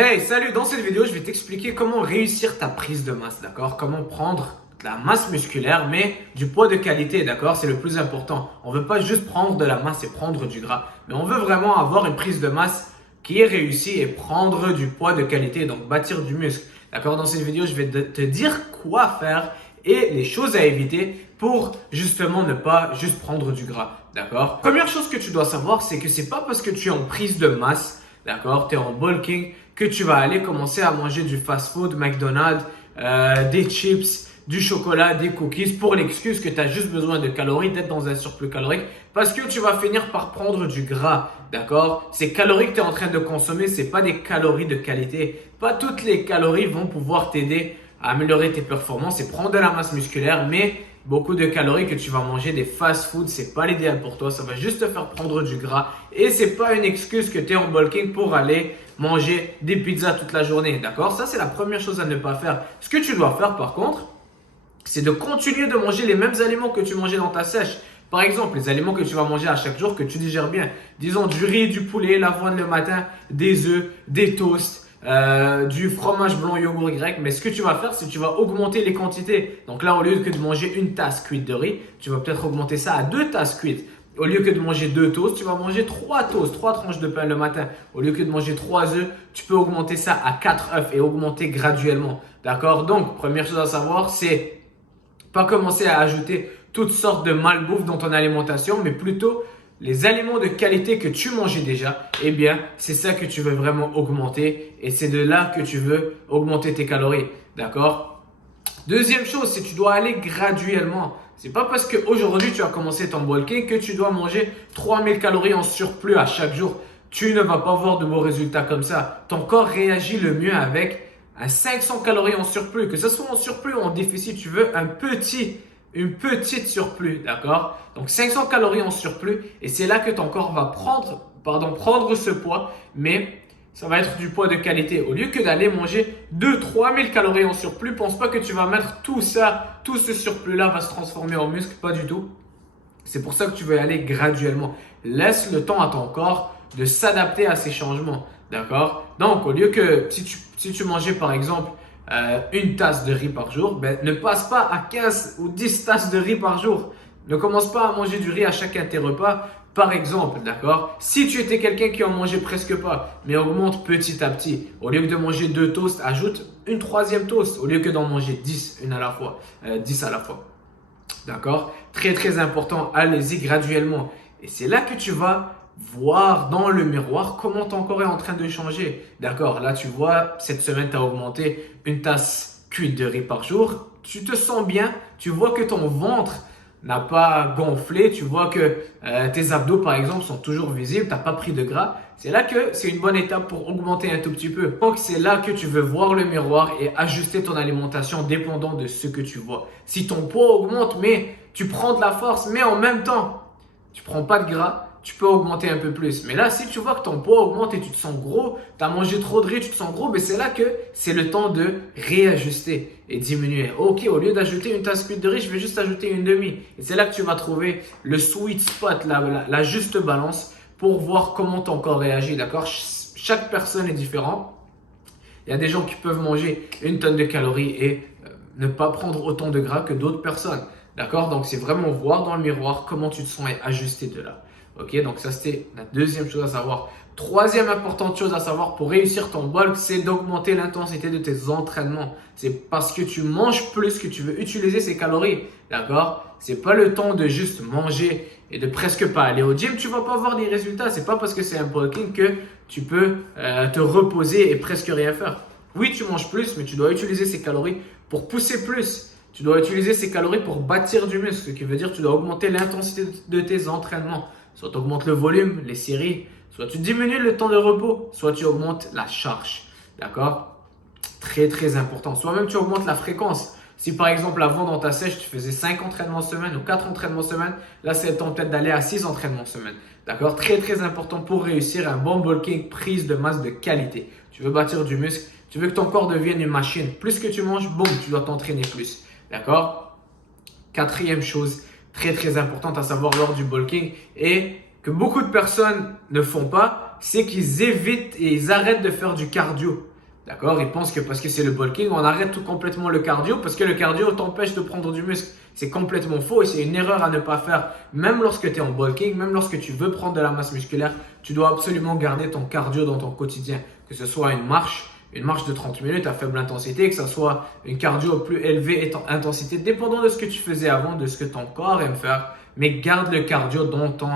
Hey, salut! Dans cette vidéo, je vais t'expliquer comment réussir ta prise de masse, d'accord? Comment prendre de la masse musculaire, mais du poids de qualité, d'accord? C'est le plus important. On veut pas juste prendre de la masse et prendre du gras, mais on veut vraiment avoir une prise de masse qui est réussie et prendre du poids de qualité, donc bâtir du muscle, d'accord? Dans cette vidéo, je vais te dire quoi faire et les choses à éviter pour justement ne pas juste prendre du gras, d'accord? Première chose que tu dois savoir, c'est que c'est pas parce que tu es en prise de masse, d'accord, tu es en bulking, que tu vas aller commencer à manger du fast-food, McDonald's, des chips, du chocolat, des cookies pour l'excuse que tu as juste besoin de calories, d'être dans un surplus calorique parce que tu vas finir par prendre du gras, d'accord? Ces calories que tu es en train de consommer, ce n'est pas des calories de qualité. Pas toutes les calories vont pouvoir t'aider à améliorer tes performances et prendre de la masse musculaire, mais beaucoup de calories que tu vas manger des fast-food, c'est pas l'idéal pour toi. Ça va juste te faire prendre du gras et c'est pas une excuse que tu es en bulking pour aller manger des pizzas toute la journée, d'accord? Ça, c'est la première chose à ne pas faire. Ce que tu dois faire, par contre, c'est de continuer de manger les mêmes aliments que tu mangeais dans ta sèche. Par exemple, les aliments que tu vas manger à chaque jour que tu digères bien. Disons du riz, du poulet, l'avoine le matin, des œufs, des toasts, du fromage blanc, yogourt grec. Mais ce que tu vas faire, c'est que tu vas augmenter les quantités. Donc là, au lieu que de manger une tasse cuite de riz, tu vas peut-être augmenter ça à 2 tasses cuites. Au lieu que de manger 2 toasts, tu vas manger 3 toasts, 3 tranches de pain le matin. Au lieu que de manger 3 œufs, tu peux augmenter ça à 4 œufs et augmenter graduellement. D'accord? Donc, première chose à savoir, c'est pas commencer à ajouter toutes sortes de malbouffe dans ton alimentation, mais plutôt les aliments de qualité que tu mangeais déjà, eh bien, c'est ça que tu veux vraiment augmenter et c'est de là que tu veux augmenter tes calories. D'accord? Deuxième chose, c'est que tu dois aller graduellement. C'est pas parce qu'aujourd'hui tu as commencé ton bulking que tu dois manger 3000 calories en surplus à chaque jour. Tu ne vas pas avoir de beaux résultats comme ça. Ton corps réagit le mieux avec un 500 calories en surplus. Que ce soit en surplus ou en déficit, tu veux une petite surplus, d'accord? Donc 500 calories en surplus et c'est là que ton corps va prendre ce poids, mais ça va être du poids de qualité. Au lieu que d'aller manger 2-3 000 calories en surplus, pense pas que tu vas mettre tout ça, tout ce surplus-là va se transformer en muscle, pas du tout. C'est pour ça que tu veux y aller graduellement. Laisse le temps à ton corps de s'adapter à ces changements, d'accord? Donc, au lieu que si tu mangeais par exemple une tasse de riz par jour, ben, ne passe pas à 15 ou 10 tasses de riz par jour. Ne commence pas à manger du riz à chacun de tes repas. Par exemple, d'accord? Si tu étais quelqu'un qui en mangeait presque pas, mais augmente petit à petit. Au lieu de manger 2 toasts, ajoute une troisième toast. Au lieu que d'en manger 10, une à la fois, 10 à la fois. D'accord? Très très important, allez-y graduellement. Et c'est là que tu vas voir dans le miroir comment ton corps est en train de changer. D'accord? Là, tu vois, cette semaine, tu as augmenté une tasse cuite de riz par jour. Tu te sens bien, tu vois que ton ventre n'a pas gonflé, tu vois que tes abdos par exemple sont toujours visibles, tu n'as pas pris de gras, c'est là que c'est une bonne étape pour augmenter un tout petit peu. Donc c'est là que tu veux voir le miroir et ajuster ton alimentation dépendant de ce que tu vois. Si ton poids augmente mais tu prends de la force mais en même temps tu prends pas de gras, tu peux augmenter un peu plus. Mais là, si tu vois que ton poids augmente et tu te sens gros, tu as mangé trop de riz, tu te sens gros, mais c'est là que c'est le temps de réajuster et diminuer. Ok, au lieu d'ajouter une tasse cuite de riz, je vais juste ajouter une demi. Et c'est là que tu vas trouver le sweet spot, la juste balance pour voir comment ton corps réagit. D'accord? Chaque personne est différente. Il y a des gens qui peuvent manger une tonne de calories et ne pas prendre autant de gras que d'autres personnes. D'accord? Donc, c'est vraiment voir dans le miroir comment tu te sens et ajuster de là. Ok? Donc, ça, c'était la deuxième chose à savoir. Troisième importante chose à savoir pour réussir ton bulk, c'est d'augmenter l'intensité de tes entraînements. C'est parce que tu manges plus que tu veux utiliser ces calories. D'accord? C'est pas le temps de juste manger et de presque pas aller au gym. Tu vas pas avoir des résultats. C'est pas parce que c'est un bulking que tu peux te reposer et presque rien faire. Oui, tu manges plus, mais tu dois utiliser ces calories pour pousser plus. Tu dois utiliser ces calories pour bâtir du muscle, ce qui veut dire que tu dois augmenter l'intensité de tes entraînements. Soit tu augmentes le volume, les séries, soit tu diminues le temps de repos, soit tu augmentes la charge. D'accord? Très très important. Soit même tu augmentes la fréquence. Si par exemple avant dans ta sèche tu faisais 5 entraînements semaine ou 4 entraînements semaine, là c'est le temps peut-être d'aller à 6 entraînements semaine. D'accord? Très très important pour réussir un bon bulking, prise de masse de qualité. Tu veux bâtir du muscle, tu veux que ton corps devienne une machine. Plus que tu manges, boum, tu dois t'entraîner plus. D'accord? Quatrième chose très très importante à savoir lors du bulking et que beaucoup de personnes ne font pas, c'est qu'ils évitent et ils arrêtent de faire du cardio. D'accord? Ils pensent que parce que c'est le bulking, on arrête tout complètement le cardio parce que le cardio t'empêche de prendre du muscle. C'est complètement faux et c'est une erreur à ne pas faire. Même lorsque tu es en bulking, même lorsque tu veux prendre de la masse musculaire, tu dois absolument garder ton cardio dans ton quotidien. Que ce soit une marche de 30 minutes à faible intensité, que ce soit une cardio plus élevée intensité, dépendant de ce que tu faisais avant, de ce que ton corps aime faire. Mais garde le cardio dans ton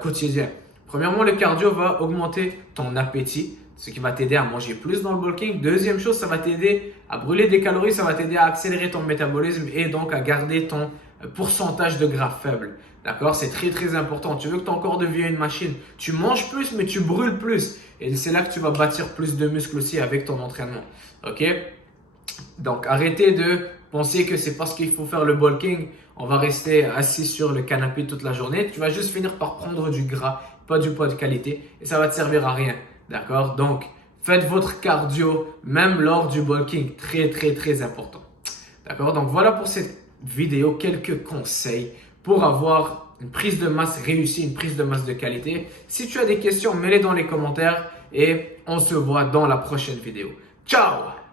quotidien. Premièrement, le cardio va augmenter ton appétit, ce qui va t'aider à manger plus dans le bulking. Deuxième chose, ça va t'aider à brûler des calories, ça va t'aider à accélérer ton métabolisme et donc à garder ton pourcentage de gras faible. D'accord? C'est très très important. Tu veux que ton corps devienne une machine. Tu manges plus, mais tu brûles plus. Et c'est là que tu vas bâtir plus de muscles aussi avec ton entraînement. Ok? Donc arrêtez de penser que c'est parce qu'il faut faire le bulking, on va rester assis sur le canapé toute la journée. Tu vas juste finir par prendre du gras, pas du poids de qualité. Et ça va te servir à rien. D'accord? Donc, faites votre cardio, même lors du bulking. Très, très, très important. D'accord? Donc, voilà pour cette vidéo. Quelques conseils pour avoir une prise de masse réussie, une prise de masse de qualité. Si tu as des questions, mets-les dans les commentaires et on se voit dans la prochaine vidéo. Ciao!